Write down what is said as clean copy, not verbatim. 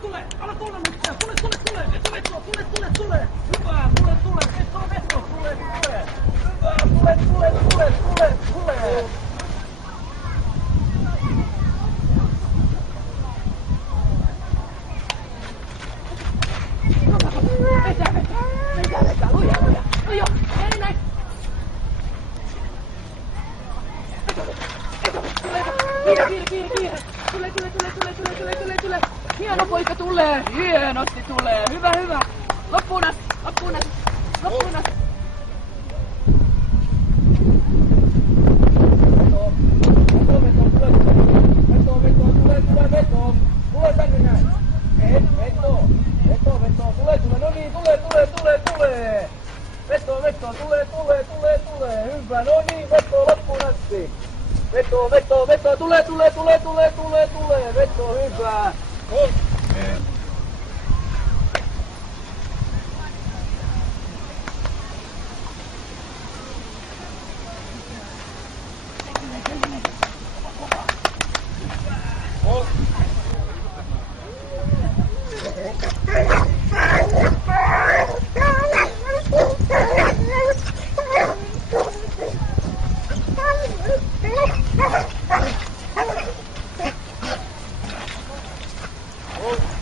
Tule! Ala tulla nyt! Tule! Tule! Hyvä! Tule! Veto! Tule! Hyvä! Tule! Vetää! Luja! Näin! Kiire! Tule! Hieno poika tulee! Hienosti tulee! Hyvä! Loppuun asti! Veto! Tule tänne näin! Veto! Tule! No niin, tule! Veto! Tule! Hyvä! No niin, veto loppuun asti! Veto! Tule! Veto! Hyvä! Oh.